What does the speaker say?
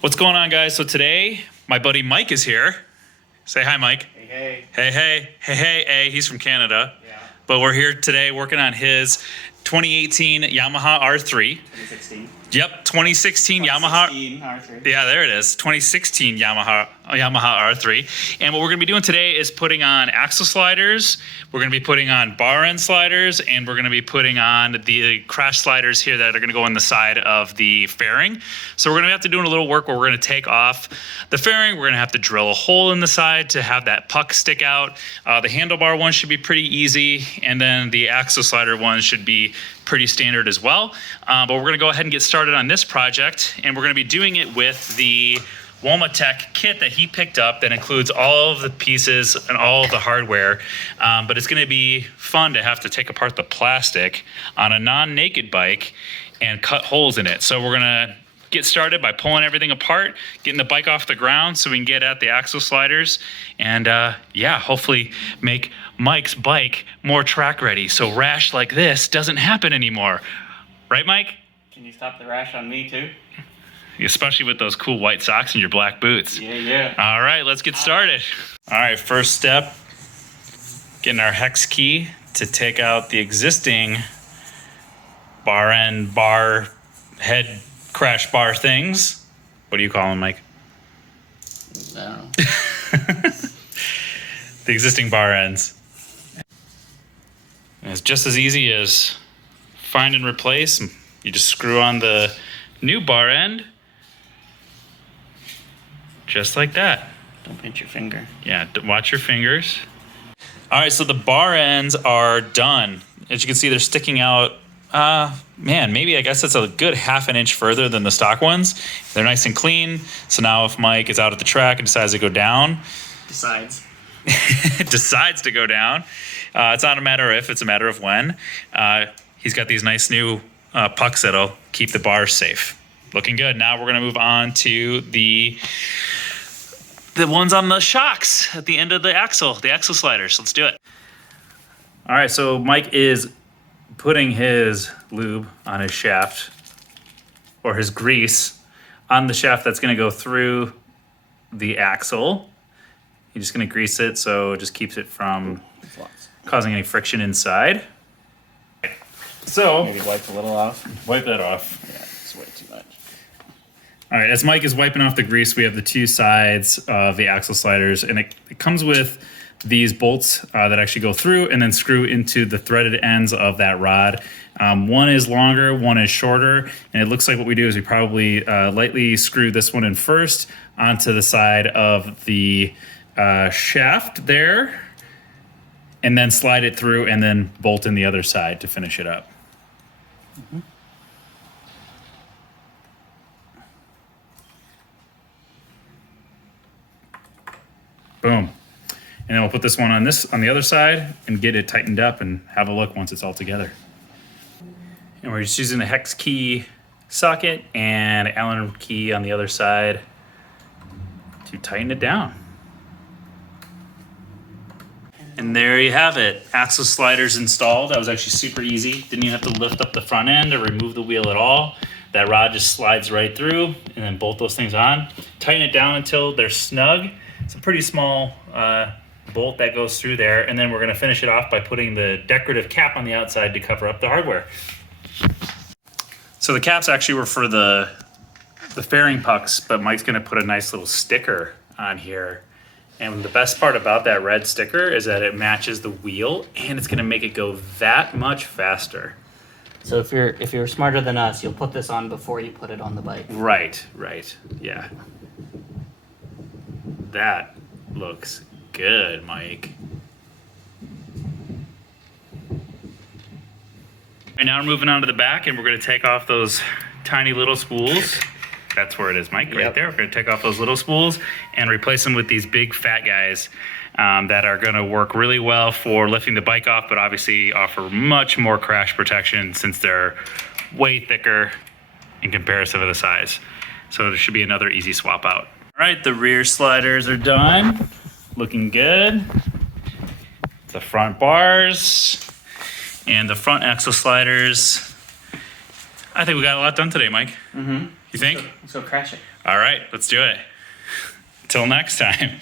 What's going on, guys? So today, my buddy Mike is here. Say hi, Mike. Hey, hey. Hey, hey. Hey, hey, hey. He's from Canada. Yeah. But we're here today working on his 2018 Yamaha R3. 2016. Yep, 2016 Yamaha. R3. Yeah, there it is. 2016 Yamaha R3. And what we're going to be doing today is putting on axle sliders. We're going to be putting on bar end sliders, and we're going to be putting on the crash sliders here that are going to go on the side of the fairing. So we're going to have to do a little work where we're going to take off the fairing. We're going to have to drill a hole in the side to have that puck stick out. The handlebar one should be pretty easy, and then the axle slider one should be pretty standard as well. But we're going to go ahead and get started on this project, and we're going to be doing it with the Womatech kit that he picked up that includes all of the pieces and all of the hardware. But it's going to be fun to have to take apart the plastic on a non-naked bike and cut holes in it. So we're going to get started by pulling everything apart, getting the bike off the ground so we can get at the axle sliders, and yeah, hopefully make Mike's bike more track ready so rash like this doesn't happen anymore. Right, Mike? Can you stop the rash on me too? Especially with those cool white socks and your black boots. Yeah. All right, let's get started. All right, first step, getting our hex key to take out the existing bar end, bar, head crash bar things. What do you call them, Mike? I don't know. The existing bar ends. And it's just as easy as find and replace. You just screw on the new bar end, just like that. Don't pinch your finger. Yeah, watch your fingers. All right, so the bar ends are done. As you can see, they're sticking out, man, maybe I guess that's a good half an inch further than the stock ones. They're nice and clean. So now if Mike is out at the track and decides to go down, decides to go down, it's not a matter of if, it's a matter of when. He's got these nice new pucks that'll keep the bars safe. Looking good. Now we're going to move on to the ones on the shocks at the end of the axle sliders. Let's do it. All right, so Mike is putting his lube on his shaft, or his grease on the shaft that's going to go through the axle. He's just going to grease it so it just keeps it from causing any friction inside. So Maybe wipe a little off. wipe that off. Yeah, it's way too much. All right, as Mike is wiping off the grease, we have the two sides of the axle sliders, and it comes with these bolts that actually go through and then screw into the threaded ends of that rod. One is longer, one is shorter, and it looks like what we do is we probably lightly screw this one in first onto the side of the shaft there, and then slide it through and then bolt in the other side to finish it up. Mm-hmm. Boom. And then we'll put this one on the other side and get it tightened up and have a look once it's all together. And we're just using the hex key socket and Allen key on the other side to tighten it down. And there you have it. Axle sliders installed. That was actually super easy. Didn't even have to lift up the front end or remove the wheel at all. That rod just slides right through, and then bolt those things on. Tighten it down until they're snug. It's a pretty small bolt that goes through there, and then we're going to finish it off by putting the decorative cap on the outside to cover up the hardware. So the caps actually were for the fairing pucks, but Mike's going to put a nice little sticker on here. And the best part about that red sticker is that it matches the wheel, and it's going to make it go that much faster. So if you're smarter than us, you'll put this on before you put it on the bike. Right, yeah. That looks good, Mike. And now we're moving on to the back, and we're going to take off those tiny little spools. That's where it is, Mike, right there. We're going to take off those little spools and replace them with these big fat guys that are going to work really well for lifting the bike off, but obviously offer much more crash protection since they're way thicker in comparison to the size. So there should be another easy swap out. All right, the rear sliders are done. Looking good. The front bars and the front axle sliders. I think we got a lot done today, Mike. Mm-hmm. You think? Let's go crash it. All right, let's do it. Till next time.